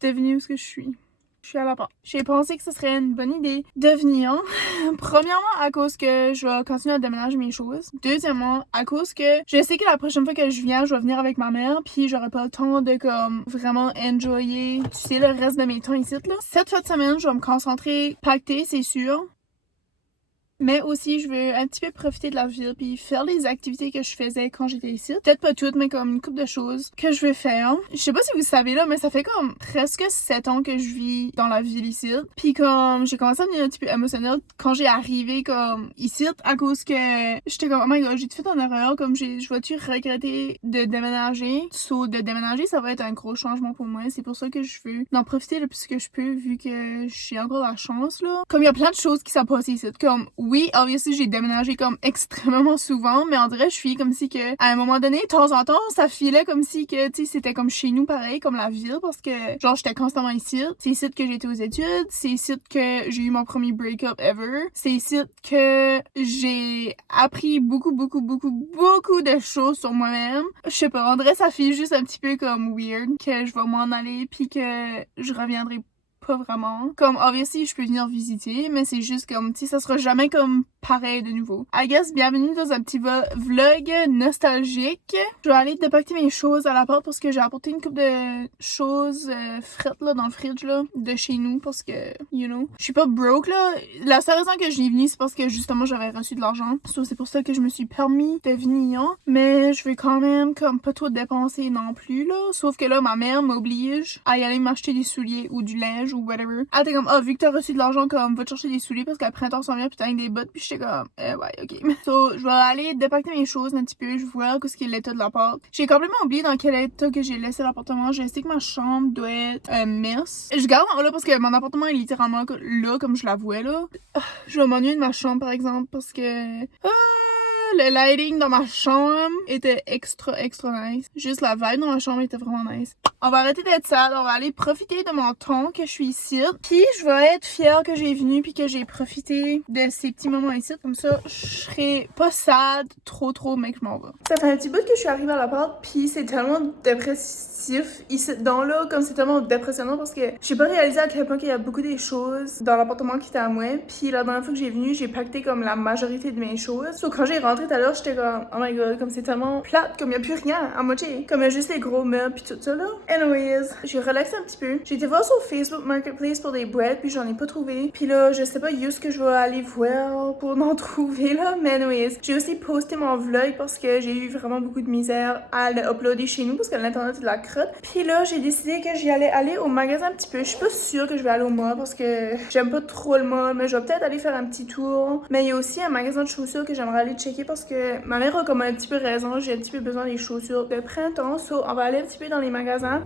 Devinez où est-ce que je suis. Je suis à la porte. J'ai pensé que ce serait une bonne idée de venir. Premièrement, à cause que je vais continuer à déménager mes choses. Deuxièmement, à cause que je sais que la prochaine fois que je viens, je vais venir avec ma mère, puis j'aurai pas le temps de comme vraiment enjoyer, tu sais, le reste de mes temps ici là. Cette fin de semaine, je vais me concentrer pacter, c'est sûr. Mais aussi, je veux un petit peu profiter de la ville puis faire les activités que je faisais quand j'étais ici. Peut-être pas toutes, mais comme une couple de choses que je veux faire. Je sais pas si vous savez là, mais ça fait comme presque 7 ans que je vis dans la ville ici. Puis comme j'ai commencé à devenir un petit peu émotionnelle quand j'ai arrivé comme ici à cause que j'étais comme oh my god, j'ai fait une erreur, comme je vais-tu regretter de déménager. De déménager, ça va être un gros changement pour moi. C'est pour ça que je veux en profiter le plus que je peux vu que j'ai encore la chance là. Comme il y a plein de choses qui sont passées ici, comme oui, obviously, j'ai déménagé comme extrêmement souvent, mais on dirait je suis comme si que à un moment donné, de temps en temps, ça filait comme si que tu sais c'était comme chez nous pareil, comme la ville parce que genre j'étais constamment ici. C'est ici que j'étais aux études, c'est ici que j'ai eu mon premier break-up ever, c'est ici que j'ai appris beaucoup de choses sur moi-même. Je sais pas, on dirait ça fait juste un petit peu comme weird que je vais m'en aller puis que je reviendrai pas vraiment. Comme, obviously, je peux venir visiter, mais c'est juste comme, tu sais, ça sera jamais comme pareil de nouveau. I guess, bienvenue dans un petit vlog nostalgique. Je vais aller dépacter mes choses à la porte parce que j'ai apporté une couple de choses frettes, là, dans le fridge, là, de chez nous parce que, you know, je suis pas broke, là. La seule raison que je suis venue, c'est parce que, justement, j'avais reçu de l'argent. So, c'est pour ça que je me suis permis de venir. Mais je vais quand même, comme, pas trop dépenser non plus, là. Sauf que là, ma mère m'oblige à y aller m'acheter des souliers ou du linge ou whatever. Elle était comme, vu que t'as reçu de l'argent, comme, va te chercher des souliers parce qu'à printemps s'en vient, puis t'as avec des bottes, puis j'étais comme, ouais, ok. So, je vais aller dépacter mes choses un petit peu, je vois qu'est-ce qui est l'état de l'appart. J'ai complètement oublié dans quel état que j'ai laissé l'appartement. Je sais que ma chambre doit être mess. Je garde en haut là parce que mon appartement est littéralement là, comme je la vois là. Je vais m'ennuyer de ma chambre, par exemple, parce que... le lighting dans ma chambre était extra nice. Juste la vibe dans ma chambre était vraiment nice. On va arrêter d'être sad, on va aller profiter de mon temps que je suis ici. Puis je vais être fière que j'ai venu puis que j'ai profité de ces petits moments ici. Comme ça, je serai pas sad trop mais que je m'en vais. Ça fait un petit bout que je suis arrivée à l'appart puis c'est tellement dépressif ici dans là, comme c'est tellement dépressionnant parce que j'ai pas réalisé à quel point qu'il y a beaucoup des choses dans l'appartement qui était à moi. Puis la dernière fois que j'ai venu, j'ai pacté comme la majorité de mes choses. So, quand j'ai rentré tout à l'heure, j'étais comme oh my god, comme c'est tellement plate, comme y a plus rien à moitié, comme y a juste les gros meubles puis tout ça là. Anyways, j'ai relaxé un petit peu. J'ai été voir sur Facebook Marketplace pour des boîtes puis j'en ai pas trouvé. Puis là, je sais pas où est-ce que je vais aller voir pour en trouver là, mais anyways, j'ai aussi posté mon vlog parce que j'ai eu vraiment beaucoup de misère à le uploader chez nous parce que l'internet est de la crotte. Puis là, j'ai décidé que j'y allais aller au magasin un petit peu. Je suis pas sûre que je vais aller au mall parce que j'aime pas trop le mall, mais je vais peut-être aller faire un petit tour. Mais il y a aussi un magasin de chaussures que j'aimerais aller checker parce que ma mère a comme un petit peu raison, j'ai un petit peu besoin des chaussures de printemps. So, on va aller un petit peu dans les magasins.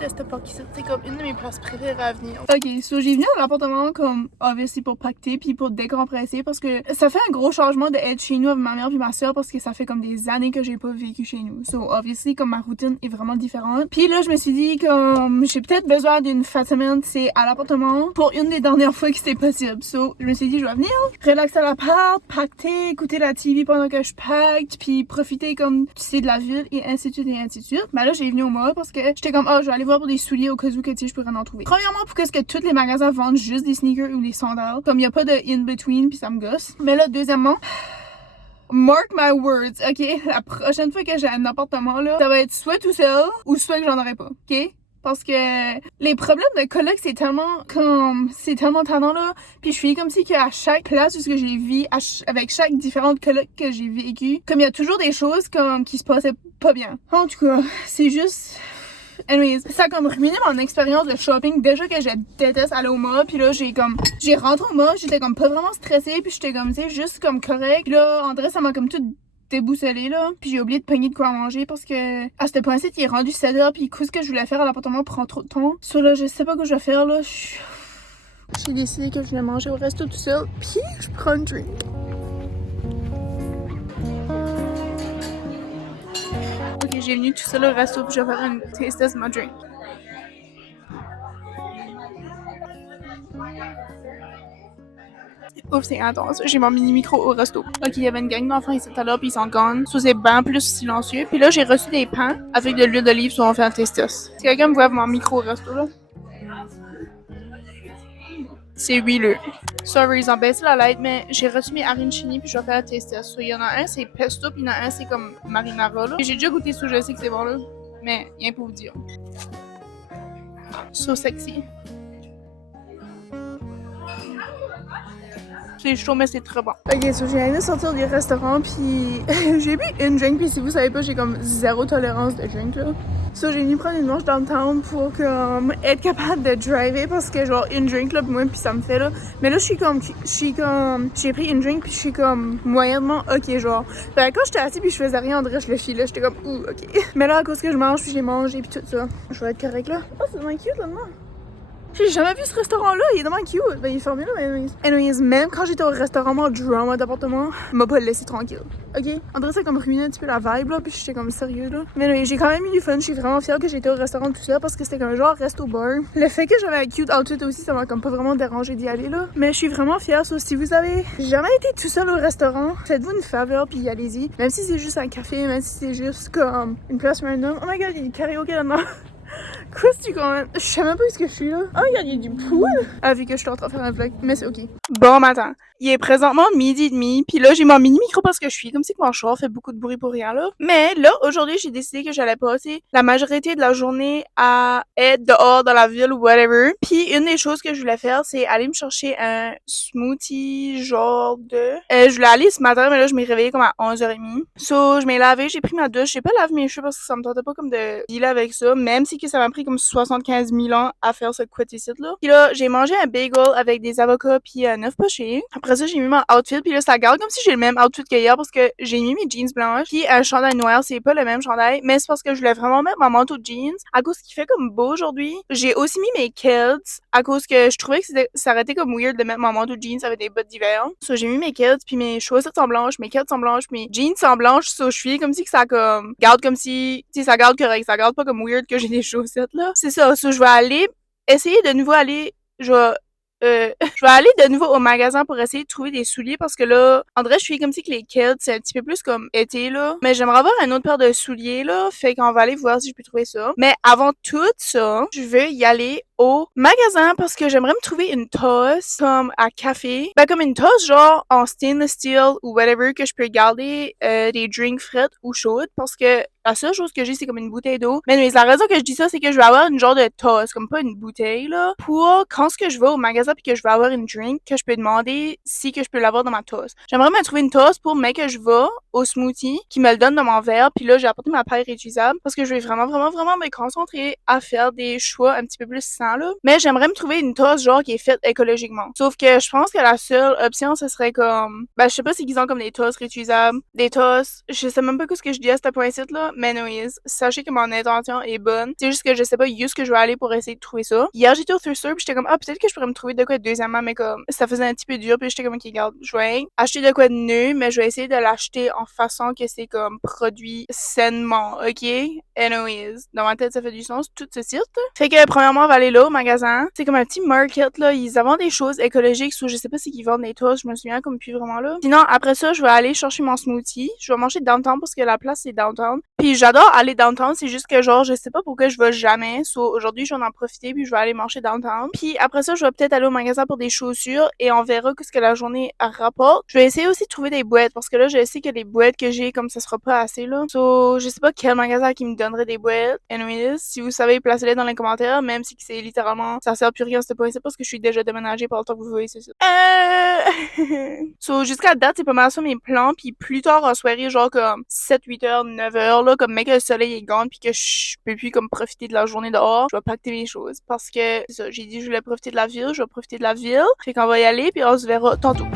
de cette parc ici. C'est comme une de mes places préférées à venir. Ok, so j'ai venu à l'appartement comme, obviously, pour pacter puis pour décompresser parce que ça fait un gros changement d'être chez nous avec ma mère puis ma soeur parce que ça fait comme des années que j'ai pas vécu chez nous. So, obviously, comme ma routine est vraiment différente. Puis là, je me suis dit comme, j'ai peut-être besoin d'une fin de semaine, c'est à l'appartement pour une des dernières fois que c'était possible. So, je me suis dit, je vais venir, relaxer à l'appart, pacter, écouter la TV pendant que je pacte puis profiter comme, tu sais, de la ville et ainsi de suite et ainsi de suite. Mais là, j'ai venu au mall parce que j'étais comme, je vais aller voir pour des souliers au cas où que, tu sais, je pourrais en trouver. Premièrement, pour que tous les magasins vendent juste des sneakers ou des sandales. Comme il y a pas de in-between puis ça me gosse. Mais là, deuxièmement, mark my words, ok? La prochaine fois que j'ai un appartement, là, ça va être soit tout seul ou soit que j'en aurai pas, ok? Parce que les problèmes de coloc, c'est tellement tannant, là. Puis je suis comme si qu'à chaque place où ce que j'ai vu, avec chaque différente coloc que j'ai vécu, comme il y a toujours des choses comme qui se passaient pas bien. En tout cas, c'est juste... Anyways, ça a comme ruiné mon expérience de shopping. Déjà que je déteste aller au mall, puis là j'ai rentré au mall, j'étais comme pas vraiment stressée, puis j'étais comme, tu sais, juste comme correct. Puis là, André, ça m'a comme tout déboussolé là, puis j'ai oublié de pogner de quoi manger parce que à ce point-ci, il est rendu 7h, puis ce que je voulais faire à l'appartement prend trop de temps. So là, je sais pas quoi je vais faire là. J'ai décidé que je voulais manger au resto tout seul, puis je prends un drink. Ok, j'ai venu tout seul au resto puis je vais faire une taste test de ma drink. Ouf, c'est intense. J'ai mon mini micro au resto. Ok, il y avait une gang d'enfants ici tout à l'heure puis ils s'en gagnent. So, c'est bien plus silencieux. Puis là, j'ai reçu des pains avec de l'huile d'olive sur on fait un taste test. Si quelqu'un me voit mon micro au resto là, c'est huileux. Sorry, ils ont baissé la light, mais j'ai reçu mes arancini puis je vais faire un taste test. So, il y en a un, c'est pesto, puis il y en a un, c'est comme marinara là. J'ai déjà goûté ça, je sais que c'est bon là. Mais rien pour vous dire. So sexy. C'est chaud, mais c'est très bon. Ok, so j'ai aimé sortir du restaurant, puis j'ai bu une drink, puis si vous savez pas, j'ai comme zéro tolérance de drink, là. So j'ai venu prendre une manche downtown pour comme être capable de driver, parce que genre une drink, là, moi, puis ça me fait, là. Mais là, j'ai pris une drink, puis je suis comme moyennement ok, genre. Fait que quand j'étais assise, puis je faisais rien, André, je le filais, j'étais comme ok. Mais là, à cause que je mange, puis j'ai mangé, puis tout ça, je vais être correct, là. Oh, c'est vraiment cute, là-dedans. J'ai jamais vu ce restaurant-là, il est vraiment cute. Ben, il est fermé là, mais anyways, même quand j'étais au restaurant, mon drama d'appartement m'a pas laissé tranquille. Ok? André, ça a comme ruiné un petit peu la vibe, là, puis j'étais comme sérieux, là. Mais anyway, j'ai quand même eu du fun, je suis vraiment fière que j'étais au restaurant tout ça parce que c'était comme genre resto-bar. Le fait que j'avais un cute outfit aussi, ça m'a comme pas vraiment dérangé d'y aller, là. Mais je suis vraiment fière, so, si vous avez jamais été tout seul au restaurant, faites-vous une faveur, puis allez-y. Même si c'est juste un café, même si c'est juste comme une place random. Oh my god, il y a du karaoké là-dedans. Quoi, c'est quand même. Je sais même pas où est-ce que je suis là. Oh, regarde, il y a du pool. Ah, vu que je suis en train de faire un vlog. Mais c'est ok. Bon matin. Il est présentement 12h30. Puis là, j'ai mon mini micro parce que je suis comme si mon char fait beaucoup de bruit pour rien là. Mais là, aujourd'hui, j'ai décidé que j'allais passer la majorité de la journée à être dehors dans la ville ou whatever. Puis une des choses que je voulais faire, c'est aller me chercher un smoothie genre de. Je voulais aller ce matin, mais là, je m'ai réveillée comme à 11h30. So, je m'ai lavé, j'ai pris ma douche. J'ai pas lavé mes cheveux parce que ça me tentait pas comme de dealer avec ça. Même si que ça m'a pris comme 75 000 ans à faire ce quote-ci là. Puis là, j'ai mangé un bagel avec des avocats puis un œuf poché. Après ça, j'ai mis mon outfit puis là, ça garde comme si j'ai le même outfit que hier parce que j'ai mis mes jeans blanches puis un chandail noir. C'est pas le même chandail, mais c'est parce que je voulais vraiment mettre mon manteau de jeans à cause qu'il fait comme beau aujourd'hui. J'ai aussi mis mes kilts à cause que je trouvais que ça aurait été comme weird de mettre mon manteau de jeans avec des bottes d'hiver. So, j'ai mis mes kilts puis mes chaussettes sont blanches, mes kilts sont blanches, mes jeans sont blanches. So, je suis comme si que ça comme garde comme si, tu sais, ça garde correct, ça garde pas comme weird que j'ai des chaussettes là. C'est ça, so, je vais aller essayer de nouveau aller, je vais aller de nouveau au magasin pour essayer de trouver des souliers parce que là, André, je suis comme si que les kilts, c'est un petit peu plus comme été là. Mais j'aimerais avoir une autre paire de souliers là, fait qu'on va aller voir si je peux trouver ça. Mais avant tout ça, je vais y aller au magasin parce que j'aimerais me trouver une tasse comme à café. Ben comme une tasse genre en stainless steel ou whatever que je peux garder des drinks frettes ou chaudes parce que la seule chose que j'ai c'est comme une bouteille d'eau. Mais la raison que je dis ça c'est que je vais avoir une genre de tasse, comme pas une bouteille là, pour quand ce que je vais au magasin puis que je vais avoir une drink que je peux demander si que je peux l'avoir dans ma tasse. J'aimerais me trouver une tasse pour mais que je vais au smoothie qui me le donne dans mon verre puis là j'ai apporté ma paille réutilisable parce que je vais vraiment me concentrer à faire des choix un petit peu plus sains temps, là. Mais j'aimerais me trouver une tasse, genre, qui est faite écologiquement. Sauf que je pense que la seule option, ce serait comme... Ben, je sais pas si ils ont comme des tasses réutilisables, des tasses... Je sais même pas ce que je dis à ce point-ci, là, mais anyways, sachez que mon intention est bonne. C'est juste que je sais pas où est-ce que je vais aller pour essayer de trouver ça. Hier, j'étais au thrift store, puis j'étais comme, ah, peut-être que je pourrais me trouver de quoi de deuxièmement, mais comme, ça faisait un petit peu dur, puis j'étais comme, ok, regarde, je vais acheter de quoi de neuf, mais je vais essayer de l'acheter en façon que c'est comme produit sainement, ok? Anyways, dans ma tête, ça fait du sens, tout ce site. Fait que, premièrement, on va aller là au magasin. C'est comme un petit market, là. Ils vendent des choses écologiques, soit je sais pas si ils vendent des toasts, je me souviens comme plus vraiment là. Sinon, après ça, je vais aller chercher mon smoothie. Je vais manger downtown parce que la place, c'est downtown. Puis j'adore aller downtown, c'est juste que genre, je sais pas pourquoi je vais jamais. So, aujourd'hui, je vais en profiter, puis je vais aller manger downtown. Puis après ça, je vais peut-être aller au magasin pour des chaussures et on verra ce que la journée rapporte. Je vais essayer aussi de trouver des boîtes parce que là, je sais que les boîtes que j'ai, comme ça sera pas assez là. So, je sais pas quel magasin qui me donnerait des boîtes. Anyways, si vous savez, placez-les dans les commentaires, même si c'est littéralement, ça sert plus rien à ce point, c'est parce que je suis déjà déménagée par le temps que vous voyez, c'est ça. So, jusqu'à date, c'est pas mal ça mes plans, puis plus tard en soirée, genre comme 7, 8 heures, 9 heures, là, comme mec, le soleil est gone, puis que je peux plus comme profiter de la journée dehors, je vais pacter mes choses. Parce que, c'est ça, j'ai dit je voulais profiter de la ville, je vais profiter de la ville. Fait qu'on va y aller, puis on se verra tantôt.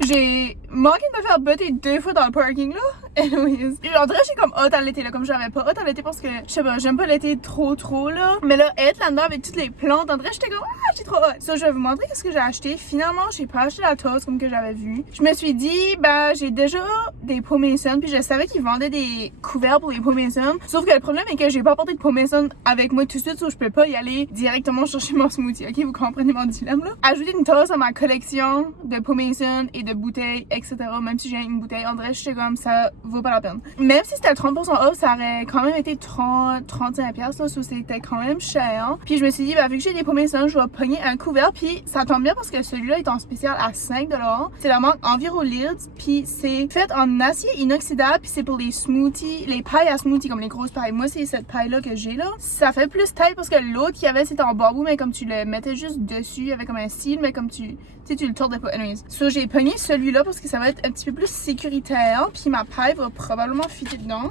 J'ai manqué de me faire botter 2 fois dans le parking là. Anyways. En vrai, j'ai comme hâte à l'été là, comme j'avais pas hâte à l'été parce que je sais pas, j'aime pas l'été trop là. Mais là, être là-dedans avec toutes les plantes, en vrai, j'étais comme ah, j'ai trop hâte. Ça, je vais vous montrer qu'est-ce que j'ai acheté. Finalement, j'ai pas acheté la tasse comme que j'avais vu. Je me suis dit, ben, j'ai déjà des pots Mason, puis je savais qu'ils vendaient des couverts pour les pots Mason. Sauf que le problème est que j'ai pas apporté de pots Mason avec moi tout de suite, so je peux pas y aller directement chercher mon smoothie. Ok, vous comprenez mon dilemme là? Ajouter une tasse à ma collection de pots Mason et de bouteilles, etc. Même si j'ai une bouteille, en vrai, j'étais comme ça vaut pas la peine. Même si c'était 30% off, ça aurait quand même été 35$ là, so c'était quand même cher. Puis je me suis dit, bah, vu que j'ai des pots Mason, je vais pogner un couvert, puis ça tombe bien parce que celui-là est en spécial à 5$. C'est la marque Enviro Lids, puis c'est fait en acier inoxydable, puis c'est pour les smoothies, les pailles à smoothie, comme les grosses pailles. Moi, c'est cette paille-là que j'ai là. Ça fait plus taille parce que l'autre qu'il y avait, c'était en bambou, mais comme tu le mettais juste dessus, avec comme un cil, mais comme tu le tordais pas. Anyways. So, j'ai pogné celui-là parce que ça va être un petit peu plus sécuritaire, puis ma paille va probablement fitter dedans.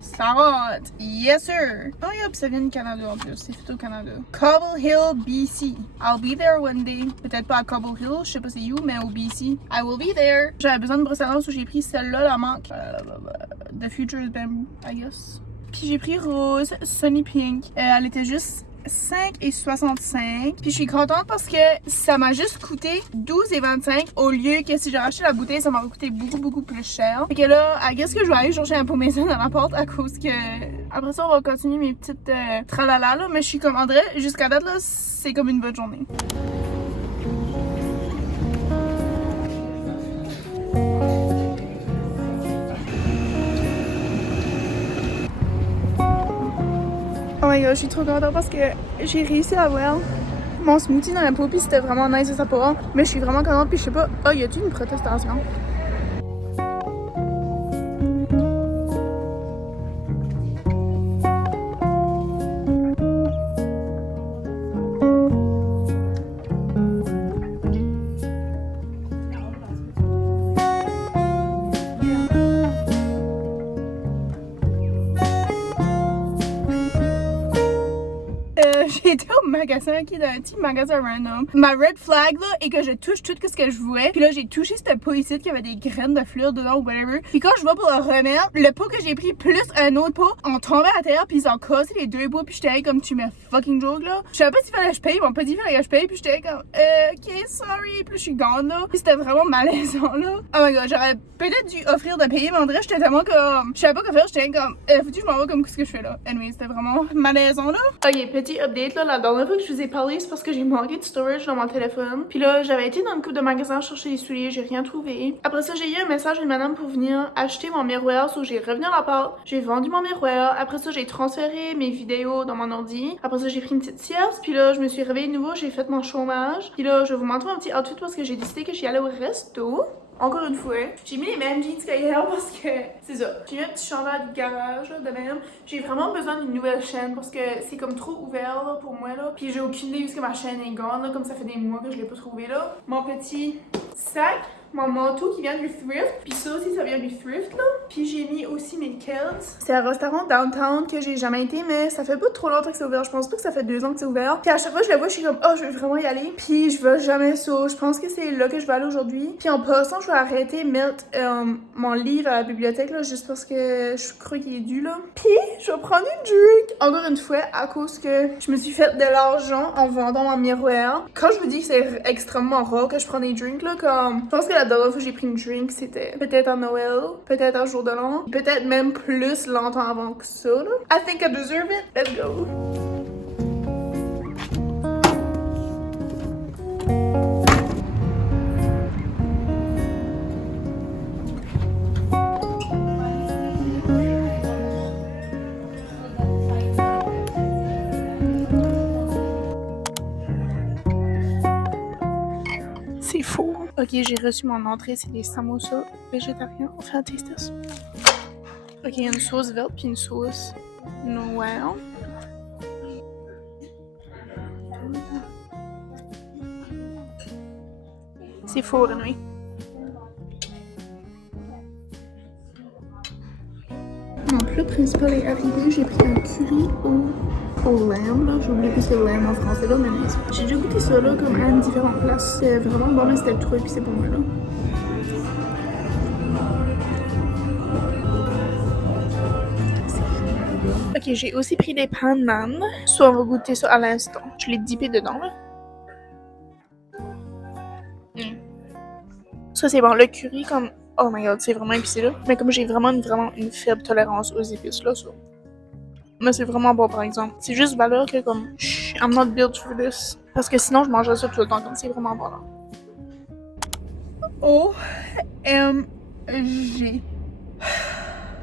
Ça rentre! Yes sir! Oh yep, ça vient du Canada en plus, c'est fait au Canada. Cobble Hill, BC. I'll be there one day. Peut-être pas à Cobble Hill, je sais pas c'est où, mais au BC. I will be there. J'avais besoin de brosse à dents, so j'ai pris celle-là, la marque The Future's Bamboo, I guess. Puis j'ai pris rose, Sunny Pink. Elle était juste 5,65. Puis je suis contente parce que ça m'a juste coûté 12,25 au lieu que si j'ai acheté la bouteille, ça m'aurait coûté beaucoup plus cher. Fait que là, I guess que je vais aller chercher un pot Mason dans la porte à cause que... Après ça, on va continuer mes petites tralala là. Mais je suis comme, en vrai, jusqu'à date là, c'est comme une bonne journée. Oh my god, je suis trop contente parce que j'ai réussi à avoir mon smoothie dans la peau, puis c'était vraiment nice de sa part. Mais je suis vraiment contente, puis je sais pas, oh, y a-tu une protestation? J'ai été au magasin qui est un petit magasin random. Ma red flag là est que je touche tout ce que je voulais. Puis là j'ai touché cette pot ici qui avait des graines de fleurs dedans ou whatever. Puis quand je vais pour le remettre, le pot que j'ai pris plus un autre pot ont tombé à terre puis ils ont cassé les deux pots. Puis j'étais comme tu m'as fucking joke là. Je savais pas s'il fallait que je paye, ils m'ont pas dit qu'il fallait que je paye. Puis j'étais comme ok sorry. Puis je suis gone là. Puis c'était vraiment malaisant là. Oh my god, j'aurais peut-être dû offrir de payer, mais en vrai j'étais tellement comme je savais pas quoi faire. J'étais comme faut-tu que je m'en vais comme ce que je fais là. Anyway, c'était vraiment malaisant là. Ok, petit update là, la dernière fois que je vous ai parlé, c'est parce que j'ai manqué de storage dans mon téléphone. Puis là, j'avais été dans une couple de magasins chercher des souliers, j'ai rien trouvé. Après ça, j'ai eu un message d'une madame pour venir acheter mon miroir, so j'ai revenu à l'appart, j'ai vendu mon miroir. Après ça, j'ai transféré mes vidéos dans mon ordi. Après ça, j'ai pris une petite sieste, puis là, je me suis réveillée de nouveau, j'ai fait mon chômage. Puis là, je vais vous montrer mon petit outfit parce que j'ai décidé que j'y allais au resto. Encore une fois, j'ai mis les mêmes jeans qu'hier parce que c'est ça. J'ai mis un petit chandail de garage là, de même. J'ai vraiment besoin d'une nouvelle chaîne parce que c'est comme trop ouvert là, pour moi là. Puis j'ai aucune idée où est-ce que ma chaîne est gone là, comme ça fait des mois que je l'ai pas trouvé là. Mon petit sac, mon manteau qui vient du thrift. Puis ça aussi, ça vient du thrift là. Puis j'ai mis aussi mes kilts. C'est un restaurant downtown que j'ai jamais été, mais ça fait pas trop longtemps que c'est ouvert. Je pense pas que ça fait 2 ans que c'est ouvert. Puis à chaque fois que je le vois, je suis comme, oh, je veux vraiment y aller. Puis je vais jamais ça. Je pense que c'est là que je vais aller aujourd'hui. Puis en passant, je vais arrêter de mettre mon livre à la bibliothèque là, juste parce que je crois qu'il est dû là. Puis je vais prendre une drink. Encore une fois, à cause que je me suis fait de l'argent en vendant mon miroir. Quand je vous dis que c'est extrêmement rare que je prends des drinks là, comme je pense que la dernière fois que j'ai pris une drink, c'était peut-être à Noël, peut-être un jour de l'an, peut-être même plus longtemps avant que ça là. I think I deserve it. Let's go. C'est faux. Ok, j'ai reçu mon entrée, c'est des samosas végétariens. On fait un taste test. Ok, il y a une sauce verte puis une sauce noire. C'est faux, Renoué. Mon plat principal est arrivé, j'ai pris un curry au lamb, là. J'ai oublié plus que le lamb en français, là, mais j'ai déjà goûté ça, là, comme à différentes places. C'est vraiment bon, mais c'était trop épicé pour moi, là. Ok, j'ai aussi pris des pains de naan. Soit on va goûter ça à l'instant. Je l'ai dippé dedans, là. Ça, c'est bon. Le curry, comme... Oh my god, c'est vraiment épicé, là. Mais comme j'ai vraiment une faible tolérance aux épices, là, ça. Mais c'est vraiment bon, par exemple. C'est juste valeur que, comme, I'm not built for this. Parce que sinon, je mangerais ça tout le temps, comme c'est vraiment bon, là. OMG.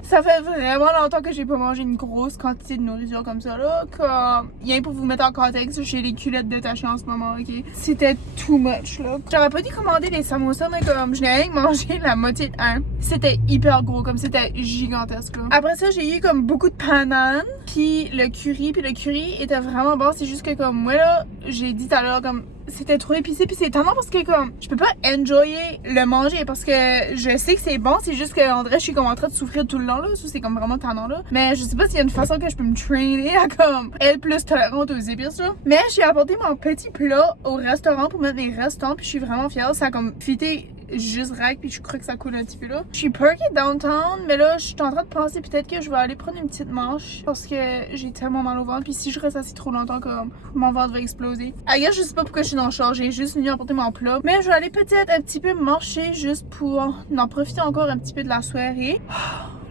Ça fait vraiment longtemps que j'ai pas mangé une grosse quantité de nourriture comme ça, là. Comme, rien pour vous mettre en contexte, j'ai les culottes détachées en ce moment, ok? C'était too much, là. J'aurais pas dû commander des samosas, mais comme, je n'ai rien mangé la moitié de un. C'était hyper gros, comme c'était gigantesque, là. Après ça, j'ai eu comme beaucoup de bananes, puis le curry était vraiment bon. C'est juste que, comme, moi, là, j'ai dit tout à l'heure, comme, c'était trop épicé, puis c'est tellement parce que comme je peux pas enjoyer le manger parce que je sais que c'est bon, c'est juste que André, je suis comme en train de souffrir tout le long là, ça c'est comme vraiment tannant là. Mais je sais pas s'il y a une façon que je peux me trainer à comme être plus tolérante aux épices là. Mais j'ai apporté mon petit plat au restaurant pour mettre mes restants, puis je suis vraiment fière, ça a comme fité juste rack, puis je crois que ça coule un petit peu là. Je suis parkée downtown, mais là je suis en train de penser peut-être que je vais aller prendre une petite marche parce que j'ai tellement mal au ventre, puis si je reste assis trop longtemps, comme mon ventre va exploser. Ailleurs, je sais pas pourquoi je suis dans le char, j'ai juste venu apporter mon plat, mais je vais aller peut-être un petit peu marcher juste pour en profiter encore un petit peu de la soirée.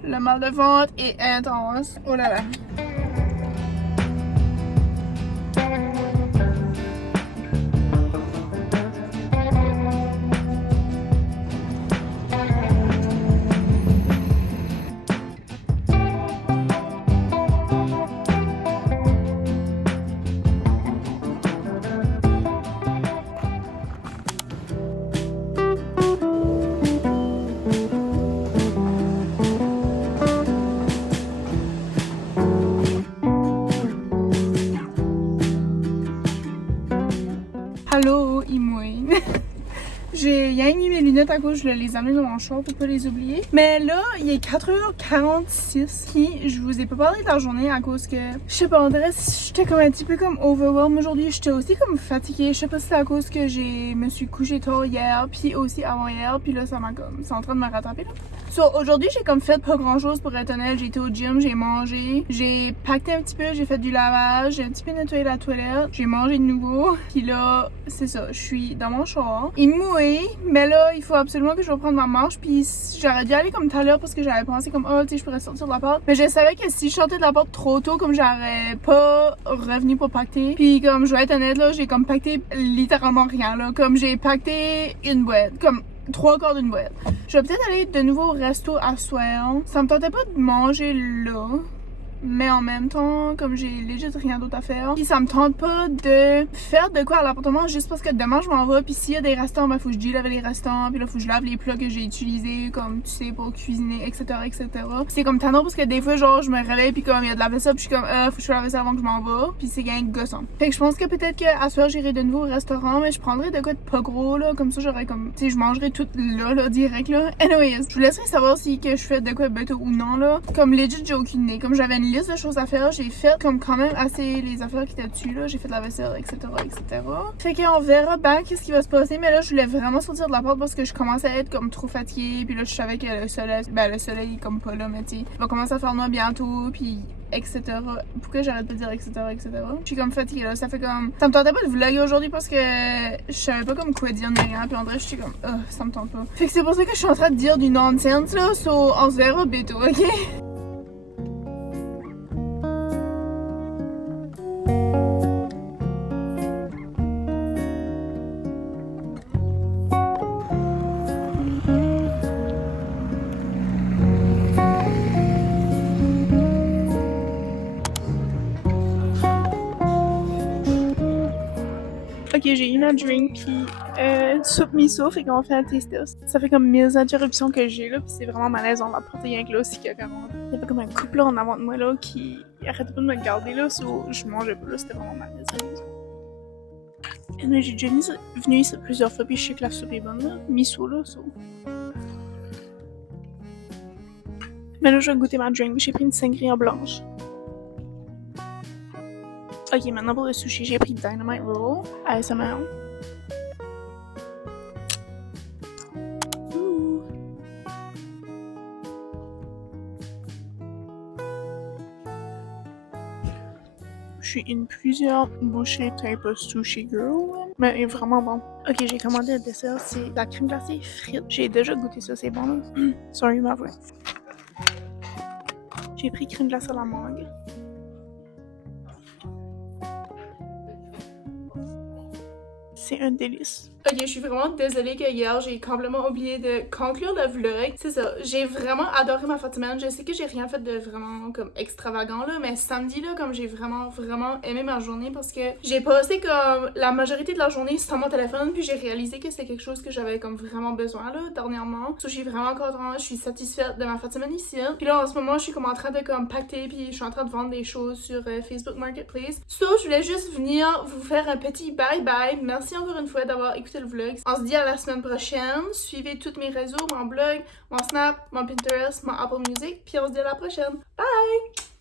Le mal de ventre est intense. Oh là là. Allô, Imoine. J'ai rien mis mes lunettes à cause, je les amener dans mon char pour pas les oublier. Mais là, il est 4h46. Puis je vous ai pas parlé de la journée à cause que, je sais pas, on dirait, j'étais comme un petit peu comme overwhelmed aujourd'hui. J'étais aussi comme fatiguée. Je sais pas si c'est à cause que me suis couchée tôt hier, puis aussi avant hier. Puis là, ça m'a comme, c'est en train de me rattraper là. Aujourd'hui, j'ai comme fait pas grand chose pour être honnête. J'ai été au gym, j'ai mangé, j'ai pacté un petit peu, j'ai fait du lavage, j'ai un petit peu nettoyé la toilette, j'ai mangé de nouveau. Puis là, c'est ça, je suis dans mon char. Et moi, Oui, mais là, il faut absolument que je reprenne ma marche, puis j'aurais dû aller comme tout à l'heure parce que j'avais pensé comme, oh, tu sais, je pourrais sortir de la porte. Mais je savais que si je sortais de la porte trop tôt, comme j'aurais pas revenu pour pacter. Puis comme, je vais être honnête, là, j'ai comme pacté littéralement rien, là. Comme j'ai pacté une boîte, comme 3/4 d'une boîte. Je vais peut-être aller de nouveau au resto à soir. Ça me tentait pas de manger là. Mais en même temps, comme j'ai legit rien d'autre à faire, puis ça me tente pas de faire de quoi à l'appartement juste parce que demain je m'en vais, puis s'il y a des restants, ben faut que je deal avec les restants, puis là faut que je lave les plats que j'ai utilisés, comme tu sais, pour cuisiner, etc., etc. C'est comme tannant parce que des fois, genre, je me réveille, puis comme il y a de la vaisselle, puis je suis comme, faut que je fasse la vaisselle avant que je m'en vais, puis c'est gang gossant. Fait que je pense que peut-être qu'à soir j'irai de nouveau au restaurant, mais je prendrai de quoi de pas gros, là, comme ça j'aurais comme, tu sais, je mangerai tout là, direct, là. Anyways, je vous laisserai savoir si que je fais de quoi de bête ou non, là. Comme legit, j'ai aucune idée. Comme j'avais une liste de choses à faire, j'ai fait comme quand même assez les affaires qui étaient dessus là, j'ai fait de la vaisselle, etc., etc. Fait qu'on verra bien qu'est-ce qui va se passer, mais là je voulais vraiment sortir de la porte parce que je commençais à être comme trop fatiguée, puis là je savais que le soleil est comme pas là, mais tu sais, il va commencer à faire noir bientôt, puis etc. Pourquoi j'arrête pas de dire etc., etc. Je suis comme fatiguée là, ça fait comme, ça me tentait pas de vlogger aujourd'hui parce que je savais pas comme quoi dire ni rien, puis en vrai je suis comme, ça me tente pas. Fait que c'est pour ça que je suis en train de dire du nonsense là, so on se verra bientôt, ok? Ok, j'ai eu ma drink pis soupe miso, fait qu'on va faire un taste test. Ça fait comme 1000 interruptions que j'ai là, pis c'est vraiment malaisant. La porte rien que là aussi qu'il y a 40. Il y avait comme un couple là en avant de moi là qui arrêtait pas de me garder là, so je mangeais pas là, c'était vraiment malaisant. Et là, j'ai déjà venu ici plusieurs fois pis je sais que la soupe est bonne là, miso là, so. Mais là, je vais goûter ma drink. J'ai pris une sangria blanche. Ok, maintenant pour le sushi, j'ai pris Dynamite Roll ASMR. Je suis une plusieurs bouchées type of sushi girl, mais il est vraiment bon. Ok, j'ai commandé le dessert, c'est la crème glacée frite. J'ai déjà goûté ça, c'est bon. Sorry, ma voix. J'ai pris crème glacée à la mangue. C'est un délice. Ok, je suis vraiment désolée que hier, j'ai complètement oublié de conclure le vlog. C'est ça, j'ai vraiment adoré ma fin de semaine. Je sais que j'ai rien fait de vraiment comme extravagant là, mais samedi là, comme j'ai vraiment aimé ma journée parce que j'ai passé comme la majorité de la journée sans mon téléphone, puis j'ai réalisé que c'est quelque chose que j'avais comme vraiment besoin là, dernièrement. So, je suis vraiment contente, je suis satisfaite de ma fin de semaine ici. Puis là, en ce moment, je suis comme en train de comme pacter, puis je suis en train de vendre des choses sur Facebook Marketplace. So, je voulais juste venir vous faire un petit bye bye. Merci encore une fois d'avoir écouté le vlog. On se dit à la semaine prochaine. Suivez tous mes réseaux, mon blog, mon Snap, mon Pinterest, mon Apple Music. Puis on se dit à la prochaine. Bye!